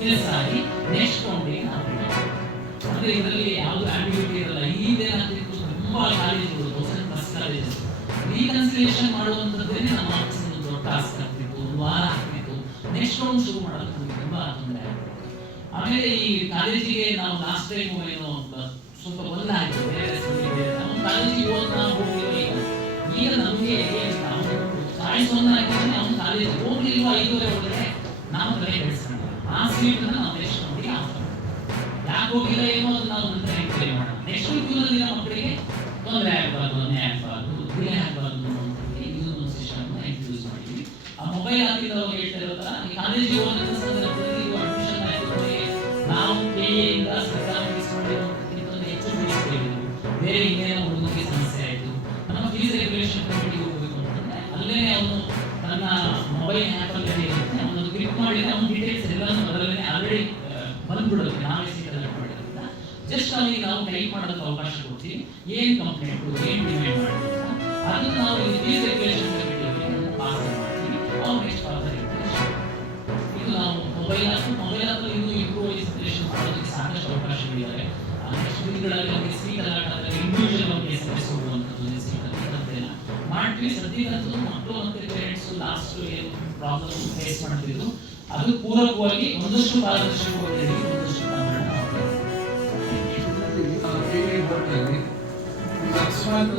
Finish ಆಗಿ next ರೌಂಡಿಗೆ ನಾವು ಅಂದ್ರೆ ಇದರಲ್ಲಿ ಯಾವುದು ಆಂಬಿಗ್ಯೂಟಿ ಇರಲ್ಲ. ಈಗೇನಾಗ್ತಿತ್ತು, ತುಂಬಾ ಕಾಲೇಜುಗಳು ಫಸ್ಟ್ ಕಾಲೇಜಸ್ ರೀಕನ್ಸಿಲೇಷನ್ ಮಾಡುವಂಥದ್ದೇ ನಮ್ಮ ಆಫೀಸಿನ ದೊಡ್ಡ ಟಾಸ್ಕ್ ಆಗ್ತಿತ್ತು. ಒಂದು ವಾರ ಆಗ್ತಿತ್ತು, ನೆಕ್ಸ್ಟ್ ರೌಂಡ್ ಶುರು ಮಾಡೋದು ನಮಗೆ ತುಂಬಾ ತೊಂದರೆ ಆಗ್ತಿತ್ತು. ಆಮೇಲೆ ಈ ಕಾಲೇಜಿಗೆ ನಾವು ಲಾಸ್ಟ್ ಟೈಮ್ ಏನೋ ಸ್ವಲ್ಪ ಗೊಂದಲ ಆಯಿತು, ಬೇರೆ ನಾವು ಕಾಲೇಜಿಗೆ ಹೋಗಿಲ್ಲ. ಈಗ ನಮಗೆ ಚಾಯ್ಸ್ ಒಂದು ಹಾಕಿದ್ರೆ ಅವ್ನು ಕಾಲೇಜ್ ಹೋಗ್ಲಿಲ್ವ 5:30 ಒಳಗಡೆ ನಾವು ತಲೆ ಕೆಡಿಸ್ಕೊಂಡು ಆ ಸೀಟ್ ನಾವು ನೆಕ್ಸ್ಟ್ ರೌಂಡಿಗೆ ಹಾಕ್ತೀವಿ. ಯಾಕೆ ಹೋಗಿಲ್ಲ ಏನೋ ಅದು ನಾವು ನಂತರ ಎಂಕ್ವೈರಿ ಮಾಡೋಣ. ನೆಕ್ಸ್ಟ್ ವೀಕ್ ಮಕ್ಕಳಿಗೆ ತೊಂದರೆ ಆಗಬಾರ್ದು, ಅನ್ಯಾಯ ಆಗಬಾರ್ದು, ಡಿಲೇ ಆಗಬಾರ್ದು ಅನ್ನೋದಕ್ಕೆ ಇದೊಂದು ಸಿಸ್ಟಮ್ನ ಇಂಟ್ರೊಡ್ಯೂಸ್ ಮಾಡಿದ್ವಿ. ಆ ಮೊಬೈಲ್ ಹಾಕಿದವರು ಹೇಳ್ತಾ ಇರೋ ಥರ ಈ ಕಾಲೇಜಿಗೆ ಹೋದಂಥ ಸಂದರ್ಭದಲ್ಲಿ ಅಡ್ಮಿಷನ್ ಆಯ್ತು, ನಾವು ಕೆಎಯಿಂದ ಸರ್ಕಾರ ಫೀಸ್ ಹೆಚ್ಚು ಫೀಸ್ ಕೇಳಿದ್ರು, ಬೇರೆ ಇನ್ನೇನೋ ಹುಡುಗರಿಗೆ ಸಮಸ್ಯೆ ಆಯಿತು. ನಮ್ಮ ಫೀಸ್ ರೆಗ್ಯುಲೇಷನ್ ಕಮಿಟಿಗೆ ಹೋಗಬೇಕು ಅಂತಂದ್ರೆ ಅಲ್ಲೇ ಅವನು ತನ್ನ ಮೊಬೈಲ್ ಆ್ಯಪಲ್ಲಿ ಇರುತ್ತೆ, ಅವನು ಕ್ಲಿಕ್ ಮಾಡಿದ್ರೆ ಅವನ ಡೀಟೇಲ್ಸ್ ಎಲ್ಲನೂ ಅದರಲ್ಲೇ ಆಲ್ರೆಡಿ ಬಂದ್ಬಿಡುತ್ತೆ. ನಾವೇ ಸೀಟ್ ಅಲರ್ಟ್ ಮಾಡಿರೋದ್ರಿಂದ ಜಸ್ಟ್ ಅವನಿಗೆ ನಾವು ಟೈಪ್ ಮಾಡೋದಕ್ಕೆ ಅವಕಾಶ ಕೊಡ್ತೀವಿ. ಏನು ಕಂಪ್ಲೇಂಟು, ಏನು ಡಿಮ್ಯಾಂಡ್ ಮಾಡ್ತೀವಿ ಅದನ್ನು ನಾವು ಈ ಫೀಸ್ ರೆಗ್ಯುಲೇಷನ್ ಕಮಿಟಿಯವರಿಗೆ ಪಾಸ್ ಮಾಡ್ತೀವಿ. ಅವ್ರು ನೆಕ್ಸ್ಟ್ ಫರ್ದರ್ ರೆಗ್ಯುಲೇಷನ್ ಇದು ನಾವು ಮೊಬೈಲ್ ಆ್ಯಪಲ್ಲಿ ಇನ್ನೂ ಇಂಪ್ರೂವ್ ಇನ್ಸ್ಟಾಲೇಷನ್ ಮಾಡೋದಕ್ಕೆ ಸಾಕಷ್ಟು ಅವಕಾಶಗಳಿದ್ದಾರೆ. ನೆಕ್ಸ್ಟ್ ದಿನಗಳಲ್ಲಿ ನಮಗೆ ಸ್ಪೀಕ್ ಅಲರ್ಟ್ ಆದರೆ ಇಂಡಿವಿಜುವಲ್ ಅವ್ರಿಗೆ SMS ಕೊಡುವಂಥದ್ದು ಅಂತೆಲ್ಲ ಮಾಡ್ತೀವಿ. ಸದ್ಯಕ್ಕಂತೂ ಮಕ್ಕಳು ಮತ್ತು ಪೇರೆಂಟ್ಸ್ ಲಾಸ್ಟ್ ಏನು ಪ್ರಾಬ್ಲಮ್ ಫೇಸ್ ಮಾಡ್ತಿದ್ರು ಅದು ಪೂರಕವಾಗಿ ಒಂದಷ್ಟು ಪಾರದರ್ಶಕವಾಗಿ ಒಂದಷ್ಟು ಅಕಸ್ಮಾತ್